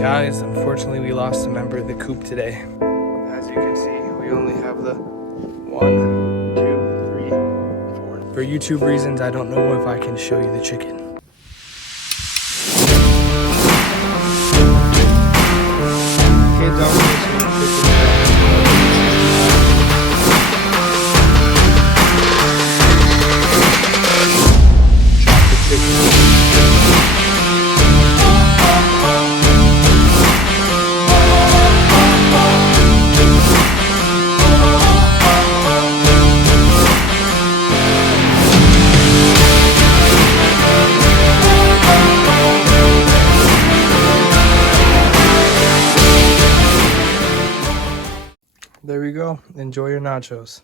Guys, unfortunately we lost a member of the coop today. As you can see, we only have the 1, 2, 3, 4. For YouTube reasons, I don't know if I can show you the chicken. There we go. Enjoy your nachos.